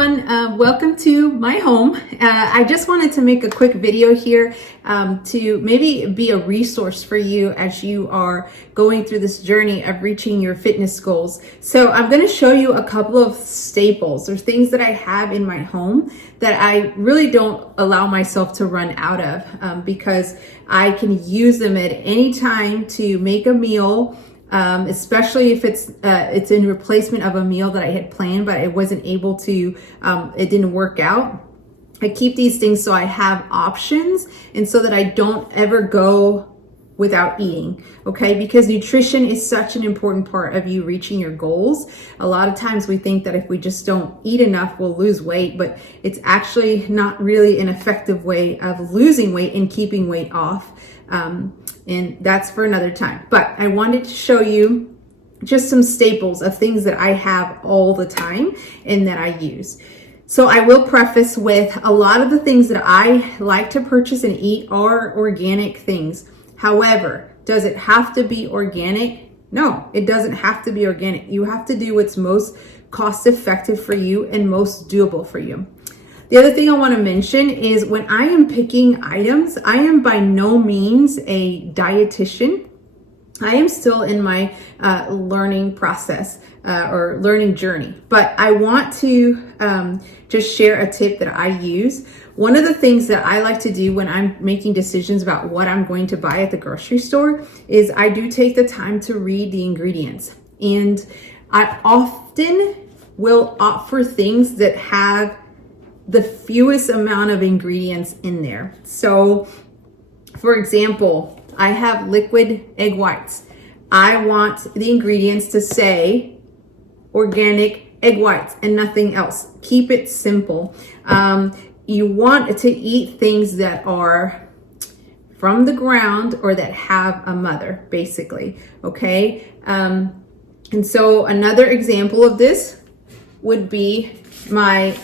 everyone, welcome to my home. I just wanted to make a quick video here to maybe be a resource for you as you are going through this journey of reaching your fitness goals. So I'm going to show you a couple of staples or things that I have in my home that I really don't allow myself to run out of because I can use them at any time to make a meal. Especially if it's in replacement of a meal that I had planned, but I wasn't able to, it didn't work out. I keep these things so I have options and so that I don't ever go without eating, okay? Because nutrition is such an important part of you reaching your goals. A lot of times we think that if we just don't eat enough, we'll lose weight, but it's actually not really an effective way of losing weight and keeping weight off. And that's for another time. But I wanted to show you just some staples of things that I have all the time and that I use. So I will preface with a lot of the things that I like to purchase and eat are organic things. However, does it have to be organic? No, it doesn't have to be organic. You have to do what's most cost effective for you and most doable for you. The other thing I want to mention is when I am picking items, I am by no means a dietitian. I am still in my learning process or learning journey, but I want to just share a tip that I use. One of the things that I like to do when I'm making decisions about what I'm going to buy at the grocery store is I do take the time to read the ingredients. And I often will opt for things that have the fewest amount of ingredients in there. So for example, I have liquid egg whites. I want the ingredients to say organic egg whites and nothing else. Keep it simple. You want to eat things that are from the ground or that have a mother, basically, okay? And so another example of this would be my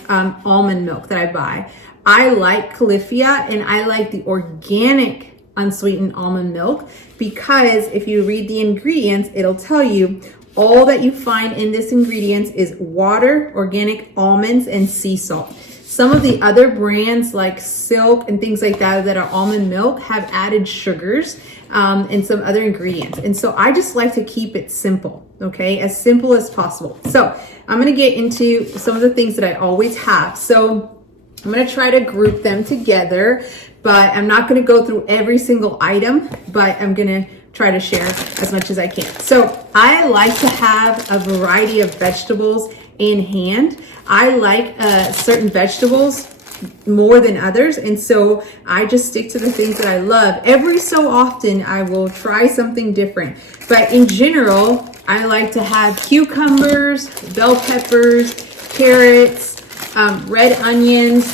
almond milk that I buy. I like Califia and I like the organic unsweetened almond milk because if you read the ingredients, it'll tell you all that you find in this ingredients is water, organic almonds, and sea salt. Some of the other brands like Silk and things like that that are almond milk have added sugars and some other ingredients. And so I just like to keep it simple, okay? As simple as possible. So I'm gonna get into some of the things that I always have. So I'm gonna try to group them together, but I'm not gonna go through every single item, but I'm gonna try to share as much as I can. So I like to have a variety of vegetables in hand. I like certain vegetables more than others, and so I just stick to the things that I love. Every so often I will try something different, but in general I like to have cucumbers, bell peppers, carrots, red onions,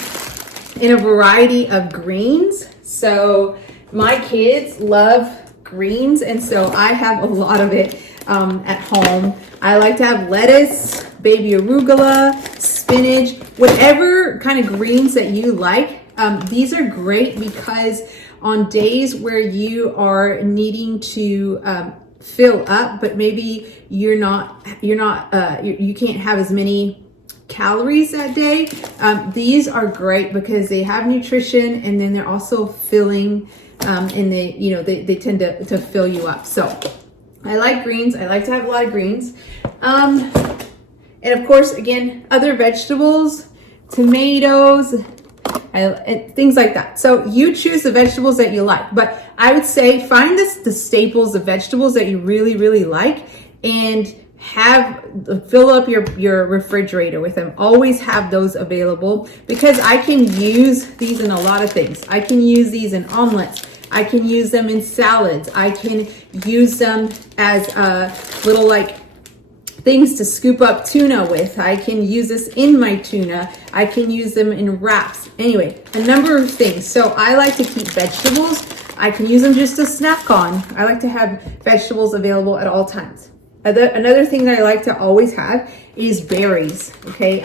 and a variety of greens. So my kids love greens, and so I have a lot of it at home. I like to have lettuce, baby arugula, spinach, whatever kind of greens that you like. These are great because on days where you are needing to fill up, but maybe you can't have as many calories that day. These are great because they have nutrition and then they're also filling and they tend to fill you up. So I like greens. I like to have a lot of greens. And of course, again, other vegetables, tomatoes, and things like that. So you choose the vegetables that you like, but I would say find the staples of vegetables that you really, really like and fill up your refrigerator with them. Always have those available because I can use these in a lot of things. I can use these in omelets. I can use them in salads. I can use them as little like things to scoop up tuna with. I can use this in my tuna. I can use them in wraps. Anyway, a number of things. So I like to keep vegetables. I can use them just to snack on. I like to have vegetables available at all times. Another thing that I like to always have is berries, okay?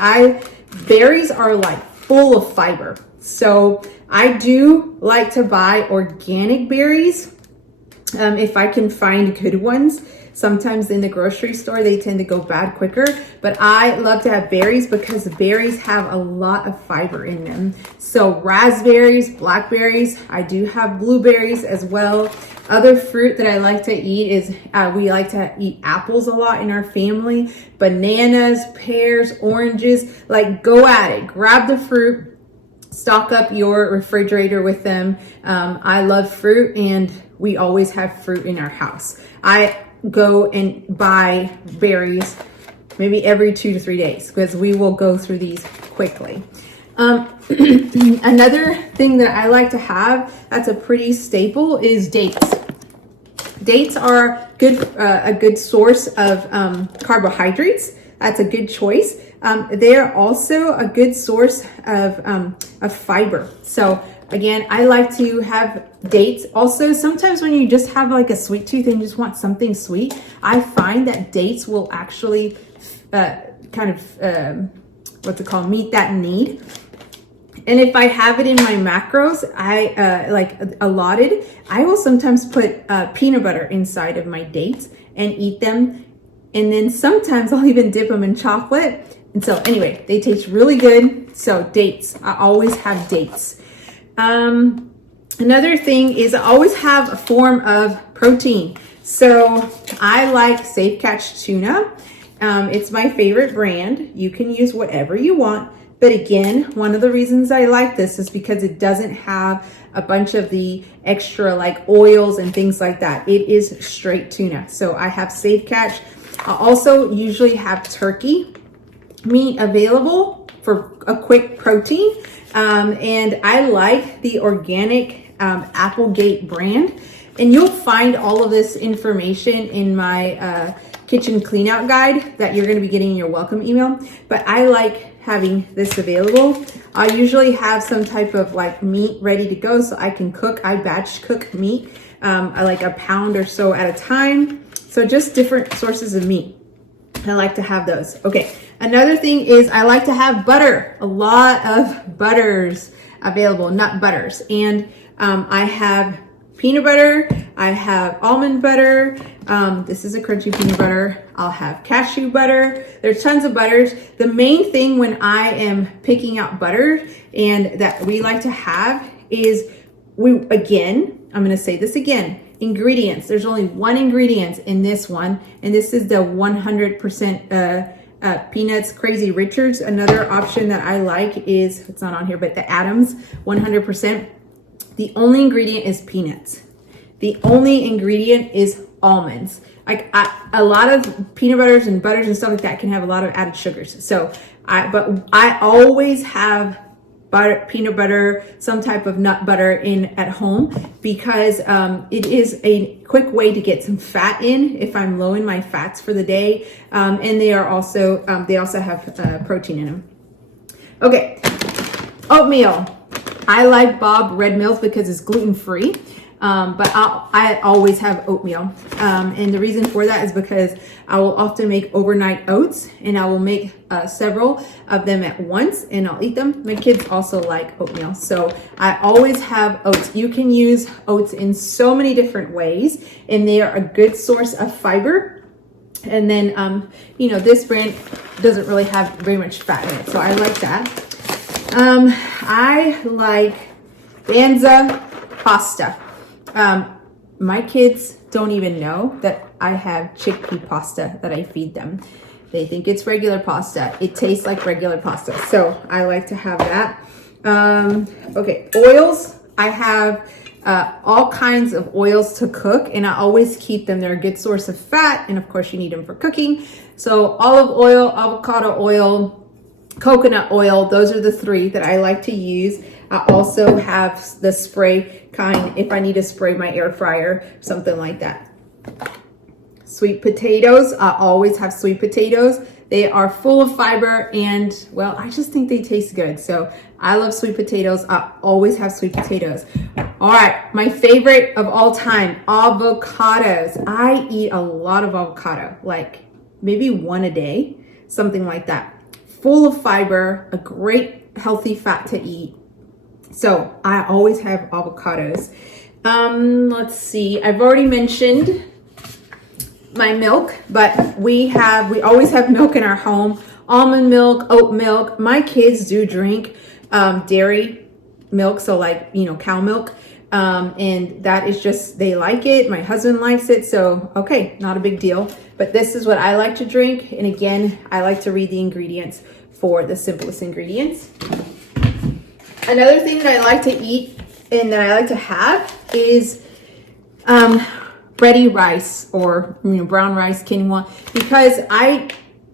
Berries are like full of fiber. So I do like to buy organic berries. if I can find good ones. Sometimes in the grocery store, they tend to go bad quicker, but I love to have berries because berries have a lot of fiber in them. So raspberries, blackberries, I do have blueberries as well. Other fruit that I like to eat is, we like to eat apples a lot in our family, bananas, pears, oranges, like go at it, grab the fruit, stock up your refrigerator with them. I love fruit and we always have fruit in our house. I go and buy berries maybe every 2 to 3 days because we will go through these quickly. Another thing that I like to have that's a pretty staple is dates. Dates are good, a good source of carbohydrates. That's a good choice. They are also a good source of fiber. So again, I like to have dates. Also, sometimes when you just have like a sweet tooth and you just want something sweet, I find that dates will actually meet that need. And if I have it in my macros, I like allotted, I will sometimes put peanut butter inside of my dates and eat them. And then sometimes I'll even dip them in chocolate. And so anyway, they taste really good. So dates, I always have dates. Another thing is I always have a form of protein. So I like Safe Catch tuna. It's my favorite brand. You can use whatever you want. But again, one of the reasons I like this is because it doesn't have a bunch of the extra like oils and things like that. It is straight tuna. So I have Safe Catch. I also usually have turkey meat available for a quick protein. And I like the organic Applegate brand. And you'll find all of this information in my kitchen clean out guide that you're going to be getting in your welcome email. But I like having this available. I usually have some type of like meat ready to go so I can cook. I batch cook meat, I like a pound or so at a time. So just different sources of meat. I like to have those. Okay. Another thing is I like to have butter, a lot of butters available, nut butters. And I have peanut butter, I have almond butter, this is a crunchy peanut butter, I'll have cashew butter, there's tons of butters. The main thing when I am picking out butter and that we like to have is I'm gonna say this again, ingredients. There's only one ingredient in this one, and this is the 100% peanuts Crazy Richards. Another option that I like is, it's not on here, but the Adams 100%. The only ingredient is peanuts. The only ingredient is almonds. Like a lot of peanut butters and butters and stuff like that can have a lot of added sugars. So I always have butter, peanut butter, some type of nut butter at home because it is a quick way to get some fat in if I'm low in my fats for the day. And they also have protein in them. Okay, oatmeal. I like Bob Red Mills because it's gluten-free, but I always have oatmeal. And the reason for that is because I will often make overnight oats, and I will make several of them at once, and I'll eat them. My kids also like oatmeal, so I always have oats. You can use oats in so many different ways, and they are a good source of fiber. And then, this brand doesn't really have very much fat in it, so I like that. I like Banza pasta. My kids don't even know that I have chickpea pasta that I feed them. They think it's regular pasta. It tastes like regular pasta. So I like to have that. Okay, oils. I have all kinds of oils to cook, and I always keep them. They're a good source of fat, and of course you need them for cooking. So olive oil, avocado oil, coconut oil, those are the three that I like to use. I also have the spray kind if I need to spray my air fryer, something like that. Sweet potatoes, I always have sweet potatoes. They are full of fiber and, well, I just think they taste good. So I love sweet potatoes. I always have sweet potatoes. All right, my favorite of all time, avocados. I eat a lot of avocado, like maybe one a day, something like that. Full of fiber, a great healthy fat to eat. So I always have avocados. Let's see. I've already mentioned my milk, but we always have milk in our home. Almond milk, oat milk. My kids do drink dairy milk, so like, cow milk. And that is just, they like it. My husband likes it. So, okay, not a big deal. But this is what I like to drink. And again, I like to read the ingredients for the simplest ingredients. Another thing that I like to eat and that I like to have is bready rice or brown rice, quinoa, because I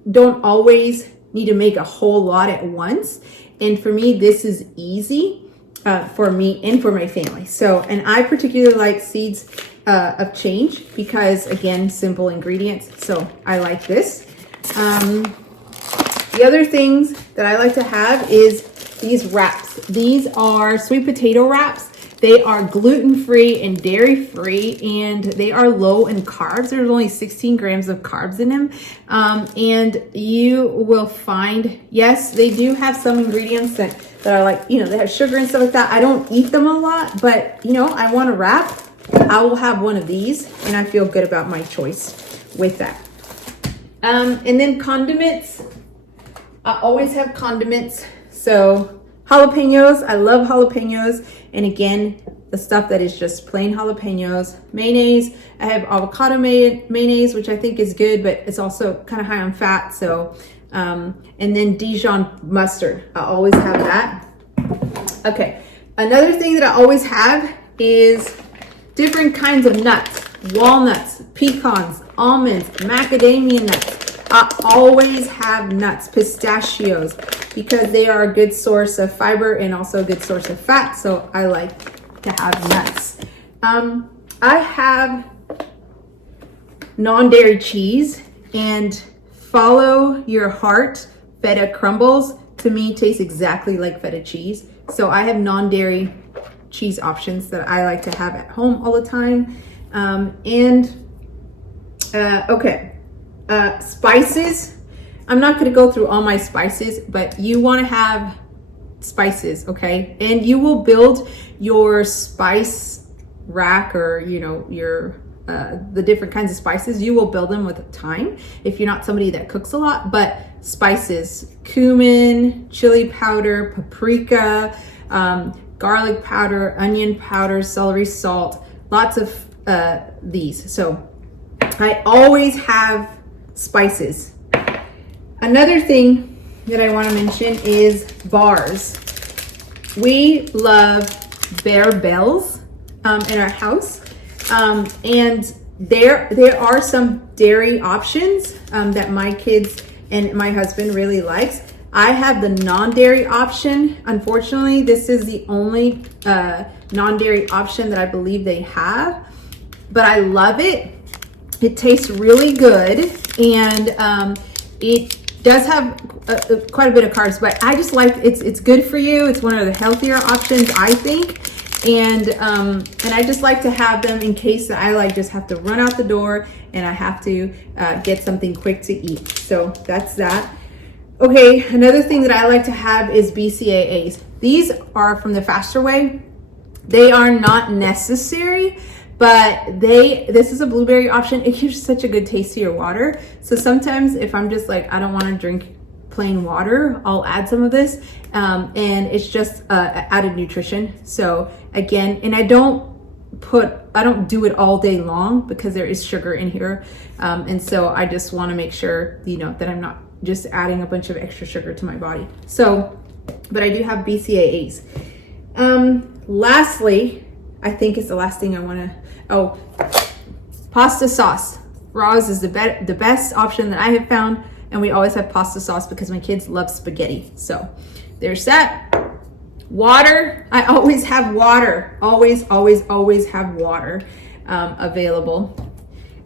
don't always need to make a whole lot at once. And for me, this is easy for me and for my family. So, and I particularly like seeds of change because, again, simple ingredients. So I like this. The other things that I like to have is these wraps. These are sweet potato wraps. They are gluten-free and dairy-free, and they are low in carbs. There's only 16 grams of carbs in them. And you will find, yes, they do have some ingredients that are like, they have sugar and stuff like that. I don't eat them a lot, but, I want a wrap. I will have one of these, and I feel good about my choice with that. And then condiments. I always have condiments. So jalapenos, I love jalapenos. And again, the stuff that is just plain jalapenos. Mayonnaise, I have avocado mayonnaise, which I think is good, but it's also kind of high on fat. So, and then Dijon mustard, I always have that. Okay, another thing that I always have is different kinds of nuts, walnuts, pecans, almonds, macadamia nuts. I always have nuts, pistachios, because they are a good source of fiber and also a good source of fat. So I like to have nuts. I have non-dairy cheese, and follow your heart. Feta crumbles to me tastes exactly like feta cheese. So I have non-dairy cheese options that I like to have at home all the time. Spices. I'm not going to go through all my spices, but you want to have spices, okay? And you will build your spice rack, or your the different kinds of spices. You will build them with time if you're not somebody that cooks a lot. But spices: cumin, chili powder, paprika, garlic powder, onion powder, celery salt, lots of these. So I always have spices. Another thing that I want to mention is bars. We love Bear Bells in our house, and there are some dairy options that my kids and my husband really likes. I have the non-dairy option. Unfortunately, this is the only non-dairy option that I believe they have, but I love it. It tastes really good, and it does have quite a bit of carbs, but I just like it's good for you. It's one of the healthier options, I think, and I just like to have them in case that I just have to run out the door and I have to get something quick to eat. So that's that. Okay, another thing that I like to have is BCAAs. These are from the Faster Way. They are not necessary, but this is a blueberry option. It gives such a good taste to your water. So sometimes if I'm just like, I don't want to drink plain water, I'll add some of this, and it's just added nutrition. So again, and I don't do it all day long because there is sugar in here, and so I just want to make sure that I'm not just adding a bunch of extra sugar to my body. So, but I do have BCAAs. Lastly, I think it's the last thing I want to, pasta sauce. Roz is the best option that I have found, and we always have pasta sauce because my kids love spaghetti. So there's that. Water, I always have water. Always have water available.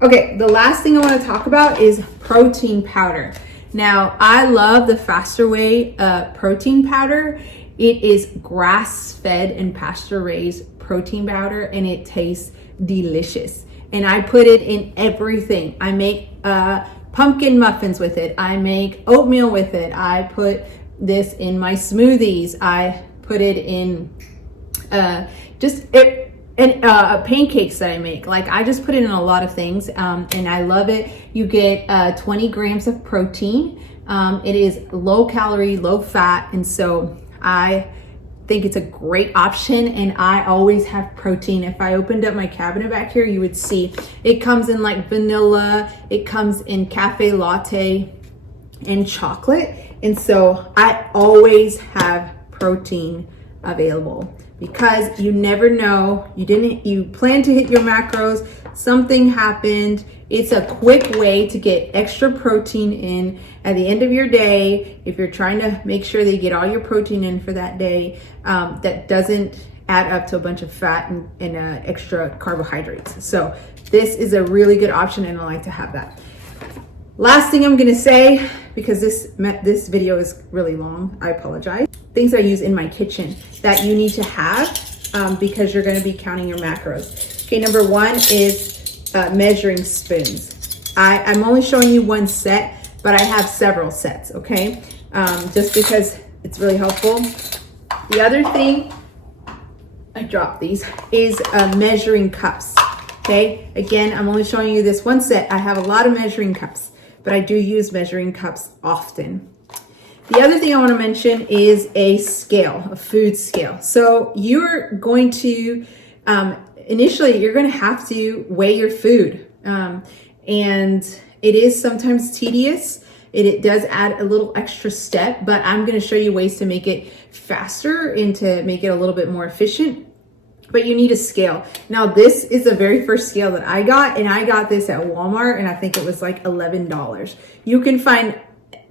Okay, the last thing I want to talk about is protein powder. Now, I love the Faster Way protein powder. It is grass-fed and pasture-raised protein powder, and it tastes delicious. And I put it in everything. I make pumpkin muffins with it. I make oatmeal with it. I put this in my smoothies. I put it in And pancakes that I make, like I just put it in a lot of things, and I love it. You get 20 grams of protein. It is low calorie, low fat, and so I think it's a great option, and I always have protein. If I opened up my cabinet back here, you would see it comes in like vanilla, it comes in cafe latte and chocolate, and so I always have protein available, because you never know, you plan to hit your macros, something happened. It's a quick way to get extra protein in at the end of your day. If you're trying to make sure that you get all your protein in for that day, that doesn't add up to a bunch of fat and extra carbohydrates. So this is a really good option, and I like to have that. Last thing I'm gonna say, because this video is really long, I apologize. Things I use in my kitchen that you need to have because you're gonna be counting your macros. Okay, number one is measuring spoons. I'm only showing you one set, but I have several sets, okay? Just because it's really helpful. The other thing, I dropped these, is measuring cups, okay? Again, I'm only showing you this one set. I have a lot of measuring cups, but I do use measuring cups often. The other thing I want to mention is a scale, a food scale. So you're going to, initially, you're going to have to weigh your food. And it is sometimes tedious. It does add a little extra step, but I'm going to show you ways to make it faster and to make it a little bit more efficient. But you need a scale. Now, this is the very first scale that I got, and I got this at Walmart, and I think it was like $11. You can find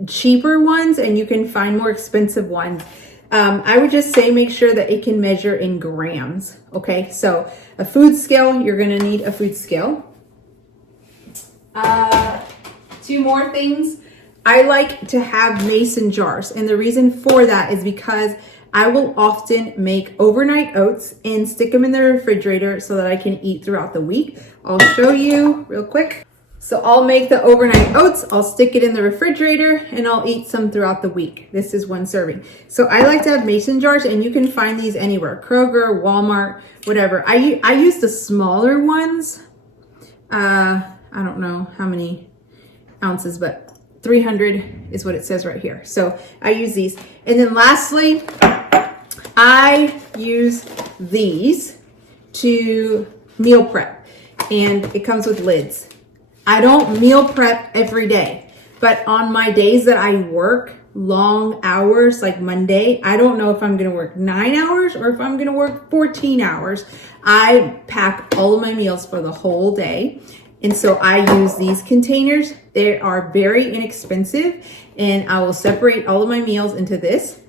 cheaper ones and you can find more expensive ones. I would just say make sure that it can measure in grams. Okay, so a food scale, you're gonna need a food scale. Two more things. I like to have mason jars, and the reason for that is because I will often make overnight oats and stick them in the refrigerator so that I can eat throughout the week. I'll show you real quick. So I'll make the overnight oats, I'll stick it in the refrigerator, and I'll eat some throughout the week. This is one serving. So I like to have mason jars, and you can find these anywhere. Kroger, Walmart, whatever. I use the smaller ones. I don't know how many ounces, but 300 is what it says right here. So I use these. And then lastly, I use these to meal prep, and it comes with lids. I don't meal prep every day, but on my days that I work long hours, like Monday, I don't know if I'm going to work 9 hours or if I'm going to work 14 hours. I pack all of my meals for the whole day. And so I use these containers. They are very inexpensive, and I will separate all of my meals into this,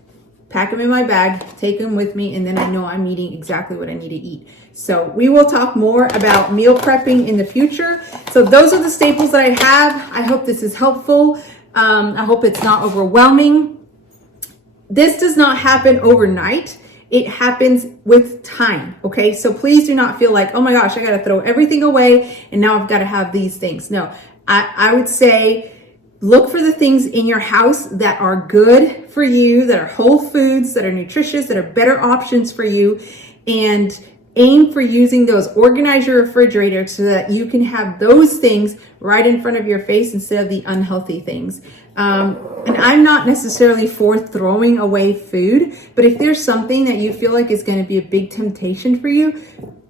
pack them in my bag, take them with me, and then I know I'm eating exactly what I need to eat. So we will talk more about meal prepping in the future. So those are the staples that I have. I hope this is helpful. I hope it's not overwhelming. This does not happen overnight. It happens with time, okay? So please do not feel like, oh my gosh, I gotta throw everything away and now I've gotta have these things. No, I would say look for the things in your house that are good for you, that are whole foods, that are nutritious, that are better options for you, and aim for using those. Organize your refrigerator so that you can have those things right in front of your face instead of the unhealthy things. And I'm not necessarily for throwing away food, but if there's something that you feel like is going to be a big temptation for you,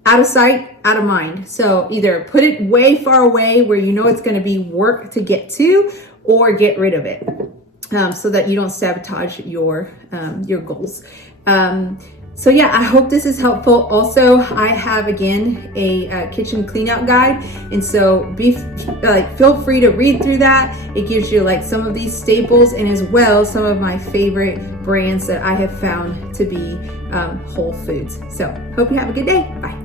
out of sight, out of mind. So either put it way far away where you know it's going to be work to get to, or get rid of it so that you don't sabotage your goals. So yeah, I hope this is helpful. Also, I have again a kitchen clean out guide, and so feel free to read through that. It gives you like some of these staples, and as well some of my favorite brands that I have found to be whole foods. So hope you have a good day. Bye.